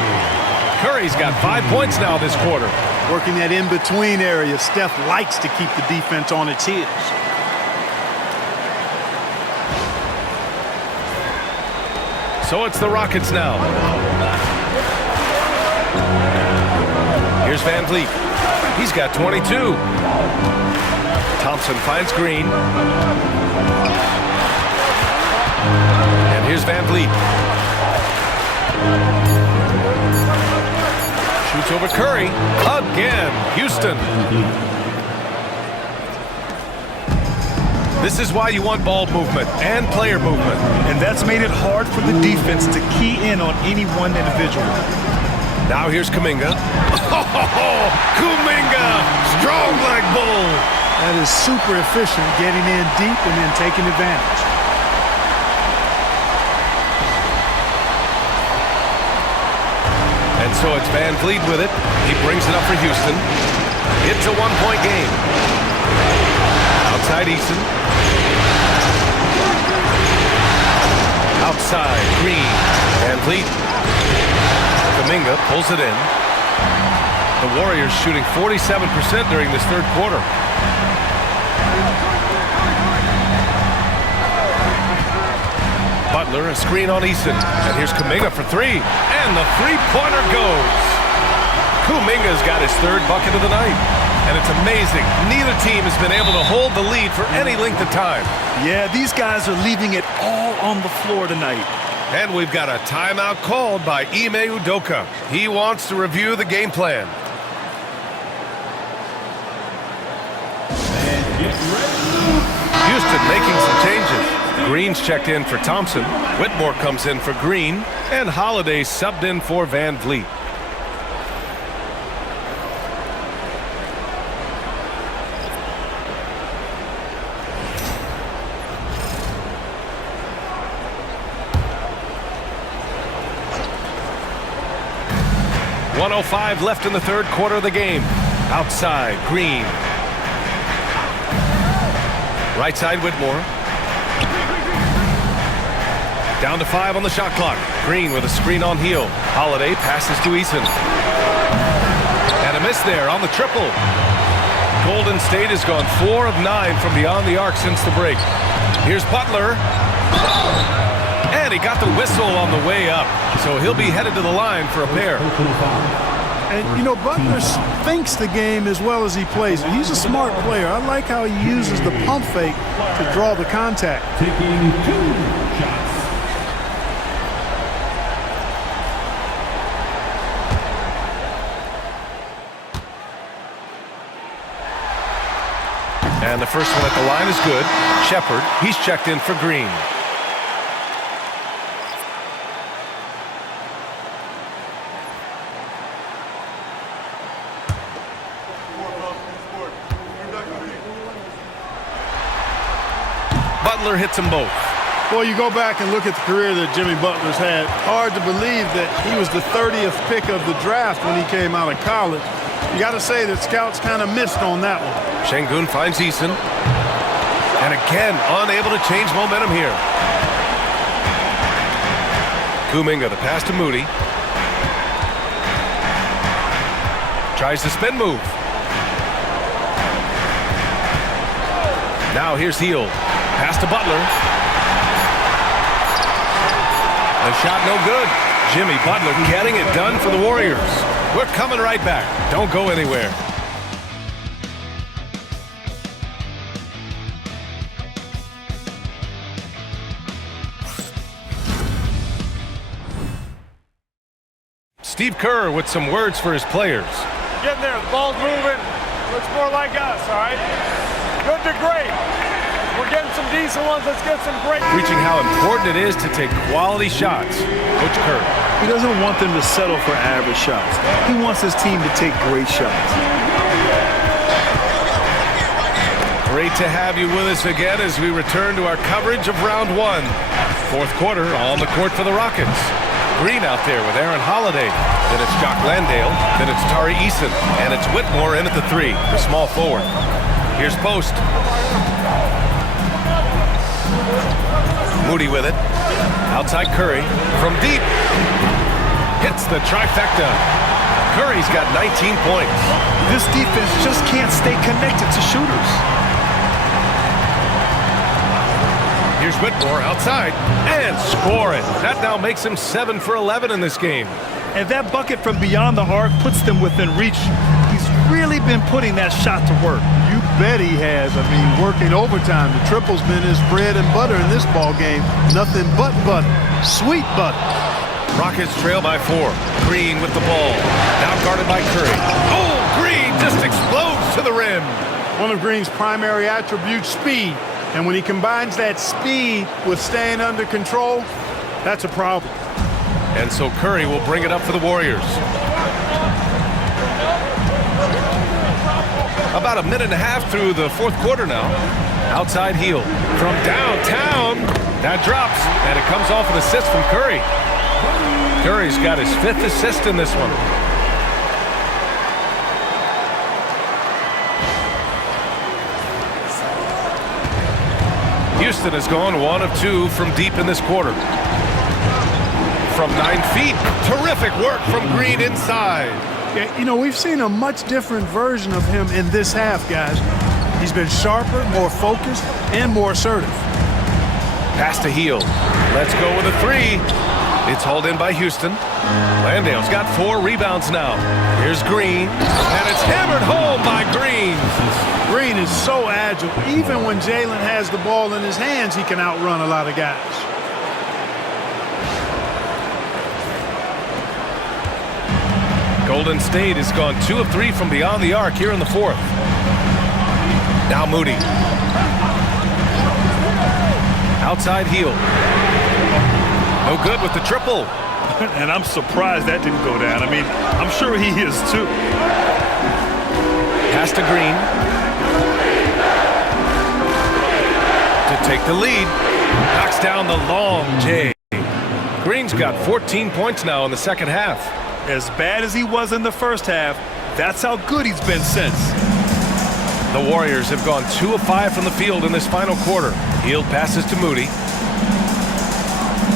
Curry's got 5 points now this quarter. Working that in-between area. Steph likes to keep the defense on its heels. So it's the Rockets now. Here's Van Vliet. He's got 22. Thompson finds Green. And here's Van Vliet. Shoots over Curry. Again, Houston. This is why you want ball movement and player movement. And that's made it hard for the defense to key in on any one individual. Now here's Kuminga. Kuminga! Strong like bull. That is super efficient, getting in deep and then taking advantage. And so it's Van Vliet with it. He brings it up for Houston. It's a one-point game. Outside Eason. Outside Green. Van Vliet. Kuminga pulls it in. The Warriors shooting 47% during this third quarter. Butler, a screen on Eason. And here's Kuminga for 3. And the three-pointer goes. Kuminga's got his third bucket of the night. And it's amazing. Neither team has been able to hold the lead for any length of time. Yeah, these guys are leaving it all on the floor tonight. And we've got a timeout called by Ime Udoka. He wants to review the game plan. Houston making some changes. Green's checked in for Thompson. Whitmore comes in for Green. And Holiday subbed in for Van Vliet. .105 left in the third quarter of the game. Outside, Green. Right side, Whitmore. Down to 5 on the shot clock. Green with a screen on heel. Holiday passes to Eason. And a miss there on the triple. Golden State has gone 4 of 9 from beyond the arc since the break. Here's Butler. And he got the whistle on the way up. So he'll be headed to the line for a pair. And, you know, Butler thinks the game as well as he plays it. He's a smart player. I like how he uses the pump fake to draw the contact. Taking 2 shots. And the first one at the line is good. Shepard, he's checked in for Green. Butler hits them both. Boy, you go back and look at the career that Jimmy Butler's had. Hard to believe that he was the 30th pick of the draft when he came out of college. You got to say that scouts kind of missed on that one. Şengün finds Eason. And again, unable to change momentum here. Kuminga, the pass to Moody. Tries the spin move. Now here's Hield. Pass to Butler. The shot no good. Jimmy Butler getting it done for the Warriors. We're coming right back. Don't go anywhere. Steve Kerr with some words for his players. Getting there, the ball's moving. Looks more like us, all right? Good to great. We're getting some decent ones. Let's get some great. Preaching how important it is to take quality shots. Coach Kerr. He doesn't want them to settle for average shots. He wants his team to take great shots. Great to have you with us again as we return to our coverage of round 1. Fourth quarter on the court for the Rockets. Green out there with Aaron Holiday. Then it's Jock Landale. Then it's Tari Eason. And it's Whitmore in at the 3, the small forward. Here's Post. Moody with it. Outside Curry. From deep. Hits the trifecta. Curry's got 19 points. This defense just can't stay connected to shooters. Here's Whitmore outside and score it. That now makes him 7 for 11 in this game. And that bucket from beyond the arc puts them within reach. He's really been putting that shot to work. You bet he has. I mean, working overtime. The triple's been his bread and butter in this ball game. Nothing but butter. Sweet butter. Rockets trail by 4. Green with the ball. Now guarded by Curry. Oh, Green just explodes to the rim. One of Green's primary attributes, speed. And when he combines that speed with staying under control, that's a problem. And so Curry will bring it up for the Warriors. About a minute and a half through the fourth quarter now. Outside heel from downtown. That drops, and it comes off an assist from Curry. Curry's got his 5th assist in this one. Houston has gone 1 of 2 from deep in this quarter. From 9 feet, terrific work from Green inside. Yeah, you know, we've seen a much different version of him in this half, guys. He's been sharper, more focused, and more assertive. Pass to Heel. Let's go with a 3. It's hauled in by Houston. Landale's got 4 rebounds now. Here's Green, and it's hammered home by Green. Green is so agile. Even when Jalen has the ball in his hands, he can outrun a lot of guys. Golden State has gone 2 of 3 from beyond the arc here in the fourth. Now Moody. Outside heel. No good with the triple. And I'm surprised that didn't go down. I mean, I'm sure he is too. Pass to Green. To take the lead. Knocks down the long J. Green's got 14 points now in the second half. As bad as he was in the first half, that's how good he's been since. The Warriors have gone 2 of 5 from the field in this final quarter. Hield passes to Moody.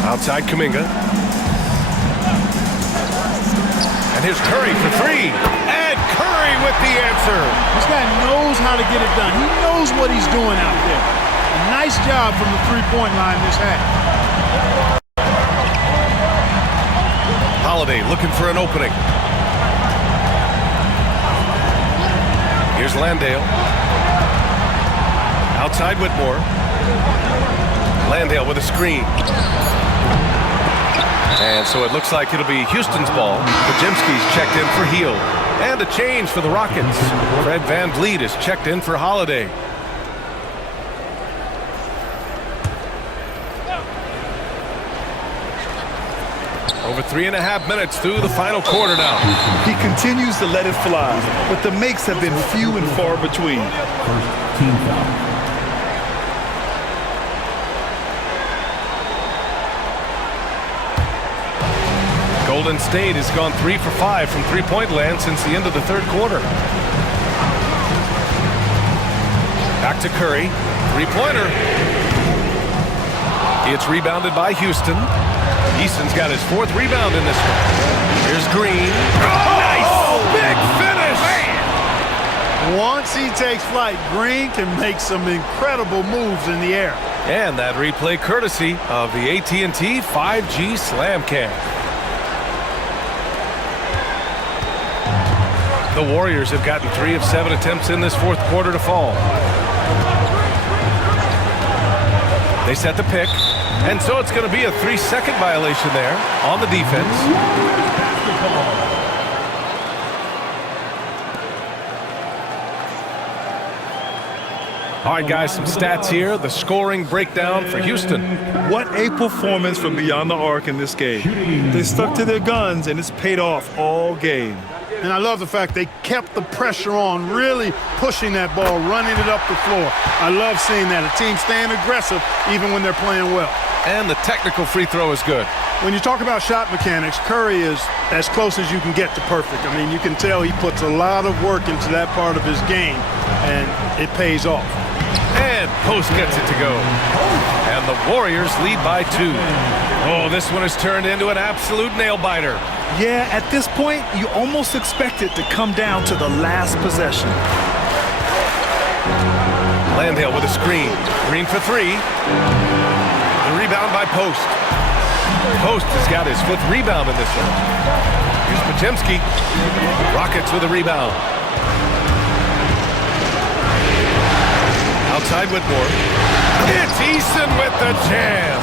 Outside Kuminga. And here's Curry for 3. And Curry with the answer. This guy knows how to get it done. He knows what he's doing out there. A nice job from the three-point line this half. Holiday looking for an opening. Here's Landale. Outside Whitmore. Landale with a screen. And so it looks like it'll be Houston's ball. Podziemski's checked in for Heel. And a change for the Rockets. Fred VanVleet is checked in for Holiday. Over 3.5 minutes through the final quarter now. He continues to let it fly, but the makes have been few and far between. First team foul. Golden State has gone 3 for 5 from three-point land since the end of the third quarter. Back to Curry. Three-pointer. It's rebounded by Houston. Easton's got his 4th rebound in this one. Here's Green. Oh, nice! Big finish! Once he takes flight, Green can make some incredible moves in the air. And that replay courtesy of the AT&T 5G Slam Cam. The Warriors have gotten 3 of 7 attempts in this fourth quarter to fall. They set the pick, and so it's going to be a 3-second violation there on the defense. All right, guys, some stats here. The scoring breakdown for Houston. What a performance from beyond the arc in this game. They stuck to their guns, and it's paid off all game. And I love the fact they kept the pressure on, really pushing that ball, running it up the floor. I love seeing that. A team staying aggressive even when they're playing well. And the technical free throw is good. When you talk about shot mechanics, Curry is as close as you can get to perfect. I mean, you can tell he puts a lot of work into that part of his game, and it pays off. And Post gets it to go. And the Warriors lead by 2. Oh, this one has turned into an absolute nail-biter. Yeah, at this point, you almost expect it to come down to the last possession. Landale with a screen. Green for 3. The rebound by Post. Post has got his 5th rebound in this one. Here's Podziemski. Rockets with a rebound. Outside Whitmore. It's Eason with the jam.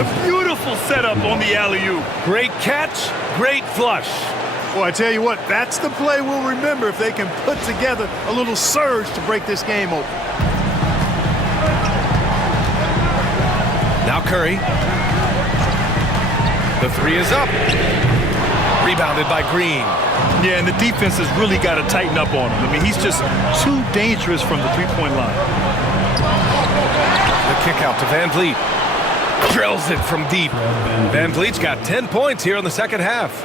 A beautiful setup on the alley-oop. Great catch, great flush. Well, I tell you what, that's the play we'll remember if they can put together a little surge to break this game open. Now Curry. The 3 is up. Rebounded by Green. Yeah, and the defense has really got to tighten up on him. I mean, he's just too dangerous from the three-point line. The kick out to Van Vliet. Drills it from deep. Van Vliet's got 10 points here in the second half.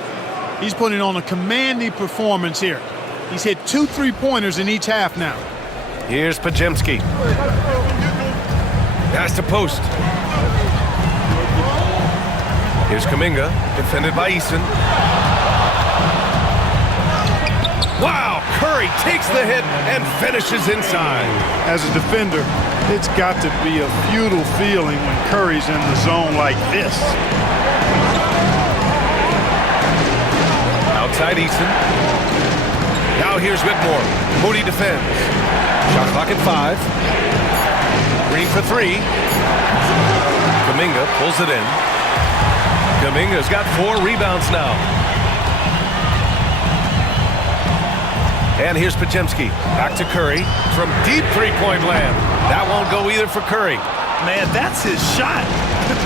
He's putting on a commanding performance here. He's hit 2 3-pointers in each half now. Here's Podziemski. Pass to Post. Here's Kuminga, defended by Eason. Wow, Curry takes the hit and finishes inside. As a defender, it's got to be a futile feeling when Curry's in the zone like this. Outside Eason. Now here's Whitmore. Moody defends. Shot clock at 5. Green for 3. Kuminga pulls it in. Kuminga's got 4 rebounds now. And here's Podziemski. Back to Curry from deep three-point land. That won't go either for Curry. Man, that's his shot.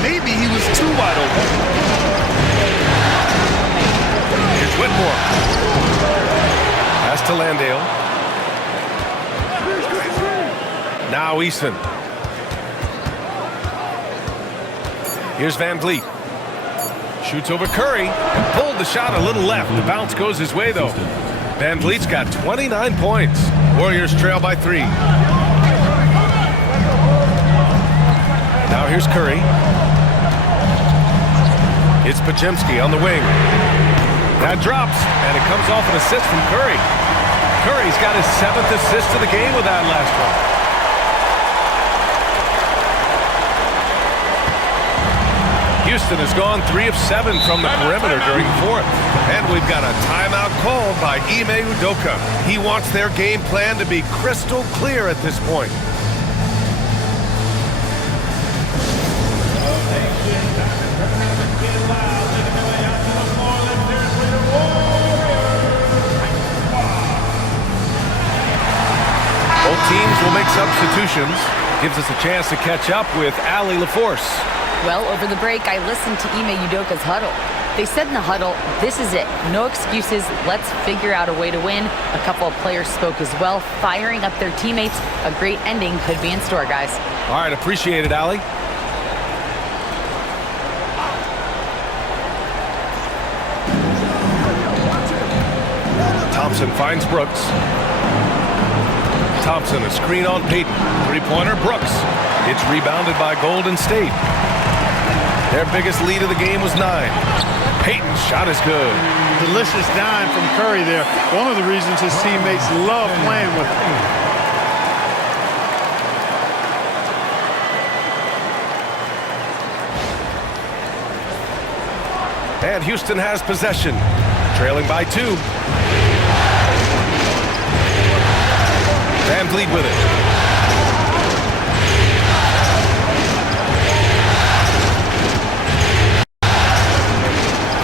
Maybe he was too wide open. Here's Whitmore. Pass to Landale. Now Eason. Here's Van Vliet. Shoots over Curry and pulled the shot a little left. The bounce goes his way, though. Van Vliet's got 29 points. Warriors trail by 3. Now here's Curry. It's Podziemski on the wing. That drops, and it comes off an assist from Curry. Curry's got his 7th assist of the game with that last one. Houston has gone 3 of 7 from the perimeter during the 4th. And we've got a timeout called by Ime Udoka. He wants their game plan to be crystal clear at this point. Both teams will make substitutions. Gives us a chance to catch up with Allie LaForce. Well, over the break, I listened to Ime Udoka's huddle. They said in the huddle, this is it. No excuses. Let's figure out a way to win. A couple of players spoke as well, firing up their teammates. A great ending could be in store, guys. All right, appreciate it, Allie. Thompson finds Brooks. Thompson, a screen on Payton. Three-pointer, Brooks. It's rebounded by Golden State. Their biggest lead of the game was 9. Payton's shot is good. Delicious dime from Curry there. One of the reasons his teammates love playing with him. And Houston has possession, trailing by 2. Van Vliet with it.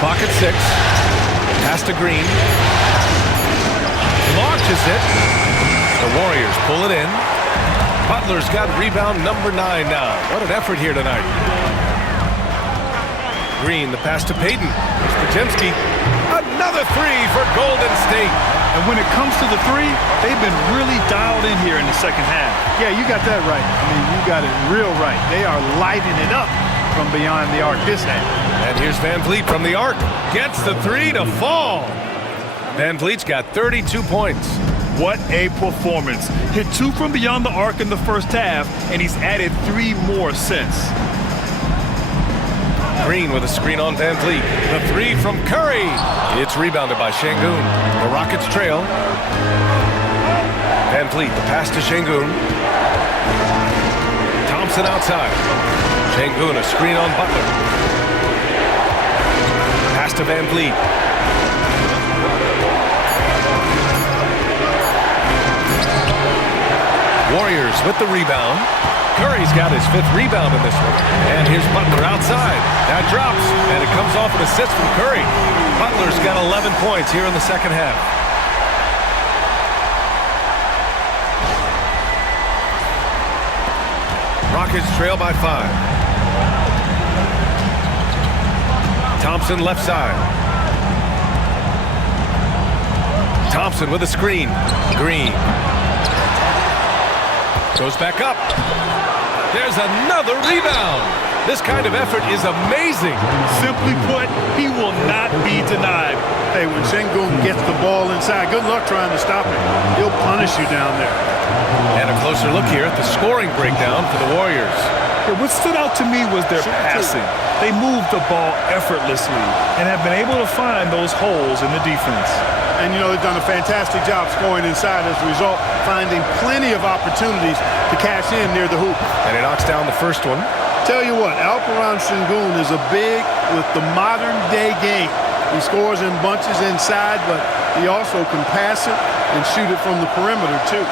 Clock at 6. Pass to Green. Launches it. The Warriors pull it in. Butler's got rebound number 9 now. What an effort here tonight. Green, the pass to Payton. Here's Podziemski. Another three for Golden State. And when it comes to the three, they've been really dialed in here in the second half. Yeah, you got that right. I mean, you got it real right. They are lighting it up from beyond the arc this half. And here's Van Vliet from the arc. Gets the three to fall. Van Vliet's got 32 points. What a performance. Hit 2 from beyond the arc in the first half, and he's added 3 more since. Green with a screen on Van Vliet. The three from Curry. It's rebounded by Şengün. The Rockets trail. Van Vliet, the pass to Şengün. Thompson outside. Şengün, a screen on Butler. Pass to Van Vliet. Warriors with the rebound. Curry's got his 5th rebound in this one. And here's Butler outside. That drops, and it comes off an assist from Curry. Butler's got 11 points here in the second half. Rockets trail by 5. Thompson left side. Thompson with a screen. Green. Goes back up. There's another rebound. This kind of effort is amazing. Simply put, he will not be denied. Hey, when Şengün gets the ball inside, good luck trying to stop him. He'll punish you down there. And a closer look here at the scoring breakdown for the Warriors. Yeah, what stood out to me was their passing. They moved the ball effortlessly and have been able to find those holes in the defense. And, you know, they've done a fantastic job scoring inside as a result, finding plenty of opportunities to cash in near the hoop. And he knocks down the first one. Tell you what, Alperen Şengün is a big with the modern-day game. He scores in bunches inside, but he also can pass it and shoot it from the perimeter, too.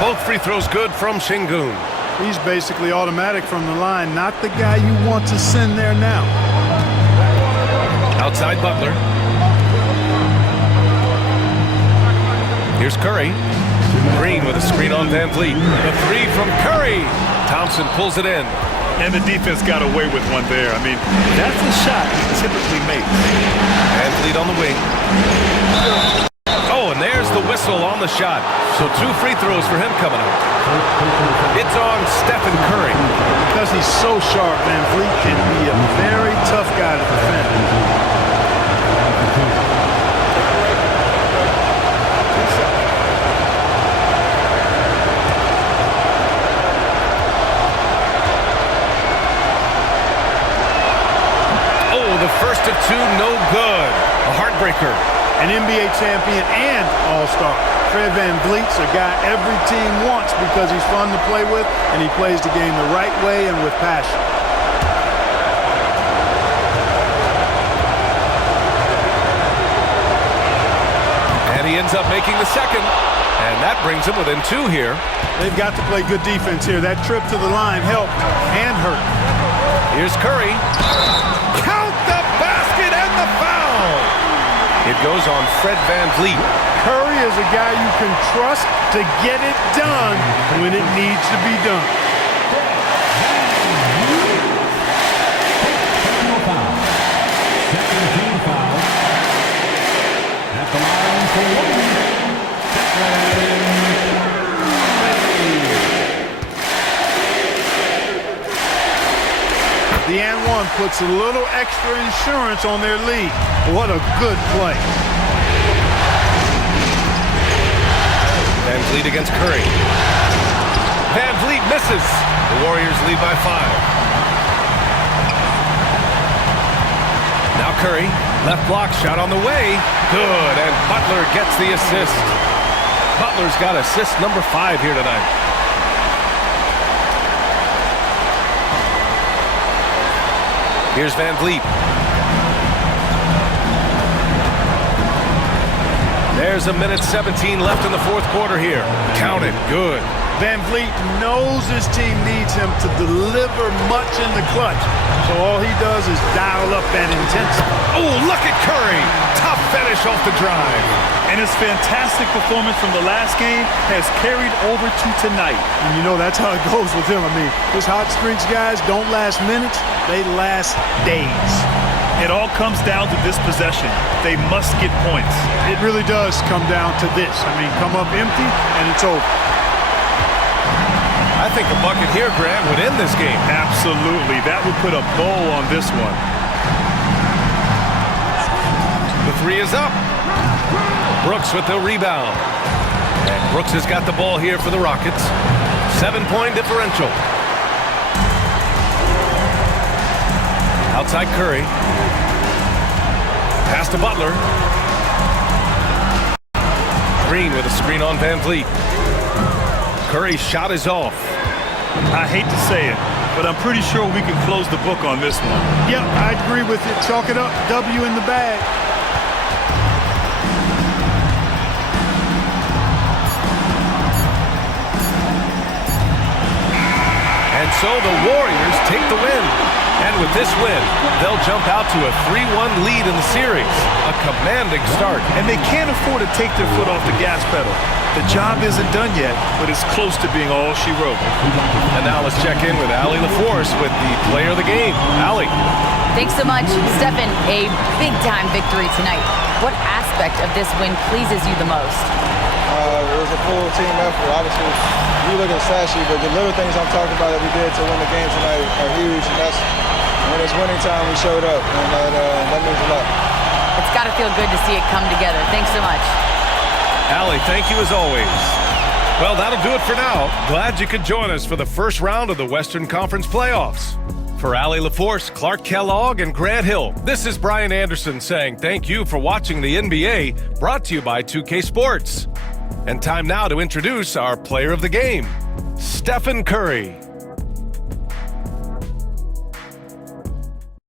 Both free throws good from Şengün. He's basically automatic from the line, not the guy you want to send there now. Outside Butler. Here's Curry. Green with a screen on Van Vliet. The three from Curry. Thompson pulls it in. And the defense got away with one there. I mean, that's a shot he typically makes. Van Vliet on the wing. Oh, and there's the whistle on the shot. So 2 free throws for him coming up. It's on Stephen Curry. Because he's so sharp, Van Vliet can be a very tough guy to defend. Oh, the first of 2, no good. A heartbreaker. An NBA champion and all-star. Fred Van Vliet's a guy every team wants because he's fun to play with and he plays the game the right way and with passion. And he ends up making the second. And that brings him within 2 here. They've got to play good defense here. That trip to the line helped and hurt. Here's Curry. Count the basket and the foul. It goes on Fred Van Vliet. Curry is a guy you can trust to get it done when it needs to be done. Second foul. At the line for one. The and one puts a little extra insurance on their lead. What a good play. Van Vliet against Curry. Van Vliet misses. The Warriors lead by 5. Now Curry, left block shot on the way. Good, and Butler gets the assist. Butler's got assist number 5 here tonight. Here's Van Vliet. There's a minute 17 left in the 4th quarter here. Count it. Good. Van Vliet knows his team needs him to deliver much in the clutch. So all he does is dial up that intensity. Oh, look at Curry. Tough finish off the drive. And his fantastic performance from the last game has carried over to tonight. And you know, that's how it goes with him. I mean, his hot streaks, guys, don't last minutes. They last days. It all comes down to this possession. They must get points. It really does come down to this. I mean, come up empty, and it's over. I think a bucket here, Grant, would end this game. Absolutely. That would put a bow on this one. The three is up. Brooks with the rebound. And Brooks has got the ball here for the Rockets. 7-point differential. Outside Curry. Pass to Butler. Green with a screen on Van Vliet. Curry's shot is off. I hate to say it, but I'm pretty sure we can close the book on this one. Yep, I agree with it. Chalk it up. W in the bag. And so the Warriors take the win. And with this win, they'll jump out to a 3-1 lead in the series. A commanding start. And they can't afford to take their foot off the gas pedal. The job isn't done yet, but it's close to being all she wrote. And now let's check in with Allie LaForce with the player of the game. Allie. Thanks so much, Stephen. A big-time victory tonight. What aspect of this win pleases you the most? It was a full team effort. Obviously, you look at the stat sheet, but the little things I'm talking about that we did to win the game tonight are huge, and that's when it's winning time, we showed up, and that means a lot. It's got to feel good to see it come together. Thanks so much. Allie, thank you as always. Well, that'll do it for now. Glad you could join us for the first round of the Western Conference playoffs. For Allie LaForce, Clark Kellogg, and Grant Hill, this is Brian Anderson saying thank you for watching the NBA, brought to you by 2K Sports. And time now to introduce our player of the game, Stephen Curry.